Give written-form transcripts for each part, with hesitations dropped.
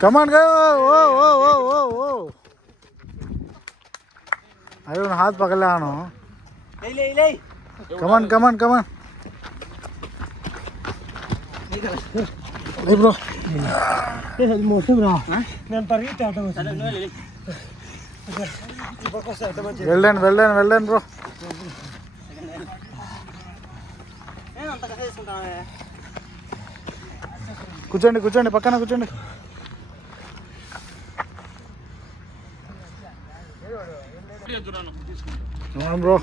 Come on, go! Oh! I don't हाथ पकड़ ले आनो. ले. Come on. Hey bro. ये सब मौसम रहा. मैं परित आता हूँ. Well done bro. కూర్చోండి పక్కన కూర్చోండి. Bro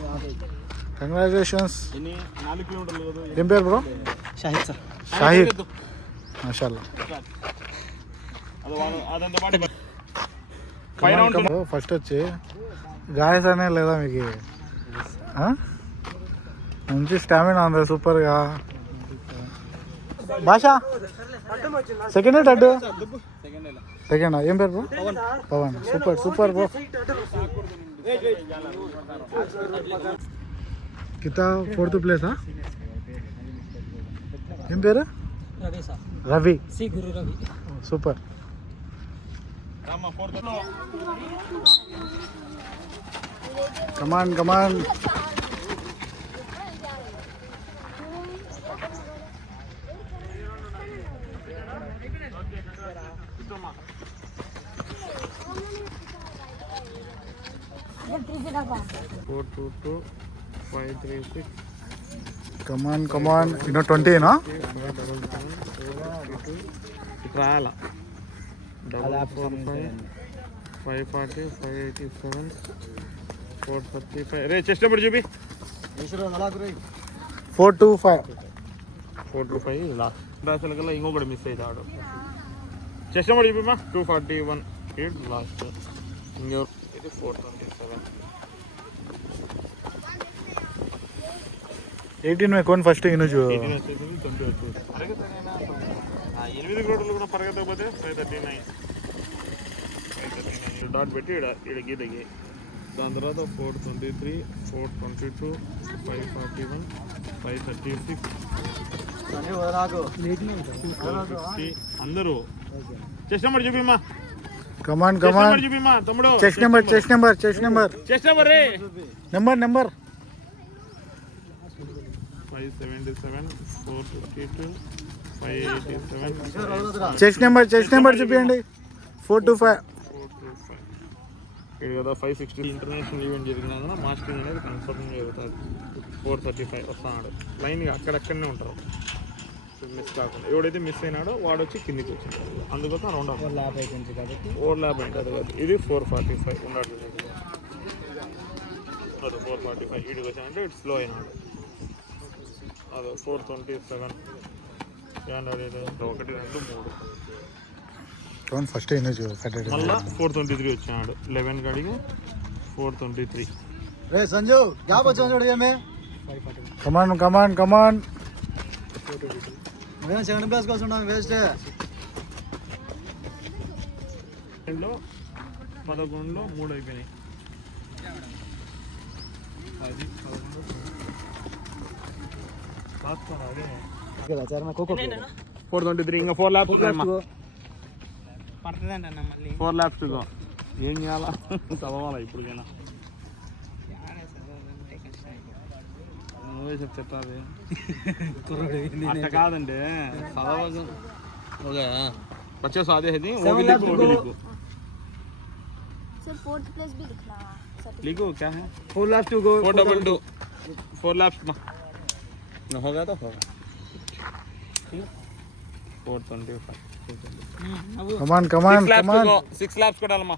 congratulations. ఏం పేరు బ్రో? షాహిద్. మాషాల్లా. ఫస్ట్ వచ్చి గాయస్ అనే లేదా మీకు? మంచి స్టామినా ఉంది సూపర్గా. భాష సెకండ్ థర్డ్ సెకండ్. ఏం పేరు బ్రో? పవన్. Super bro. కితా 4th ప్లేసా? ఏం పేరు? రవి. సూపర్. కమాన్. కమాన్. 20 నా? రాయాలా? 540, 587, 435. రే చెస్ట్ నెంబర్ చూపి. 425 లాస్ట్ రాసల కల్లా ఇంకొకటి మిస్ అవుతాడు. చెస్ట్ నెంబర్ చూపిమా. 241 లాస్ట్. ఇంకో ఇది 427. 18 में कौन फर्स्ट इन जो 18 వచ్చేసి 20 వచ్చేసి పరిగెత్తనేనా. 8 రోడ్లు కూడా పరిగెత్తకపోతే 539 డాట్ పెట్టి ఇక్కడ గీతకి. దాని తర్వాత 423, 422, 541, 536, 450. అందరూ చెస్ట్ నెంబర్ చూపిమా. కమాన్ చూపిమా తమ్ముడు. చెస్ట్ నెంబర్ రే. నెంబర్ 577, 452, 587. చెస్ట్ నెంబర్ చూపించండి. 425 ఇది కదా. 560 ఇంటర్నేషనల్ ఈవెంట్ జరిగినందున మాస్టరింగ్ అనేది కన్ఫర్మ్ జరుగుతుంది. 435 వస్తున్నాడు. లైన్గా అక్కడక్కడనే ఉంటారు మిస్ కాకుండా. ఎవడైతే మిస్ అయినాడో వాడు వచ్చి కిందికి వచ్చింది. అందుకోసం రౌండ్ ఆఫ్ ఓవర్ ల్యాబ్ అయింది కదా. ఇది 445 ఉన్నాడు. అది 445 వీడికి వచ్చానంటే ఇటు స్లో అయినాడు. అది 427, 1, 2, 3. ఫస్ట్ అయిన మళ్ళా 423 వచ్చాడు. 11 కాడికి 423. రే సంజు क्या बचा जोड़िए में. కమాన్. मैं सेकंड प्लेस కోసం ఉన్నాం. వేస్ట్. 11లో 3 అయిపోయినాయి. 423. ఇంకా 4 laps పడుతుందండి మళ్ళీ. 4 laps టు గో. ఏం చేయాలా? చదవాలా ఇప్పటికైనా? నువ్వే చెప్తాది. అట్ట కాదంటే చదవదు. ఓకే बच्चे सादे हैं दी वो भी लिखो सर 4th प्लेस भी लिखना सर. लिखो क्या है. 4 laps to go. 422 4 laps न होगा तो होगा. 425. कमान 6 laps को Dalma.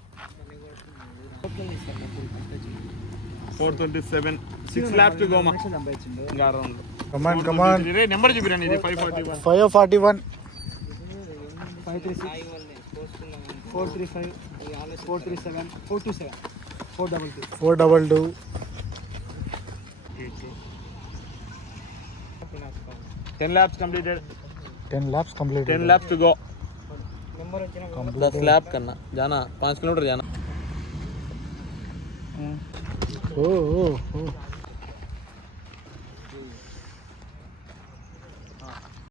427 6 laps to go ma. कमान रे नंबर చూపిరండి. ఇది 541 541 536 435 437 427 422 10 laps completed. 10 laps completed. 10 laps to go. 10 lap करना जाना 5 किलोमीटर जाना. ओ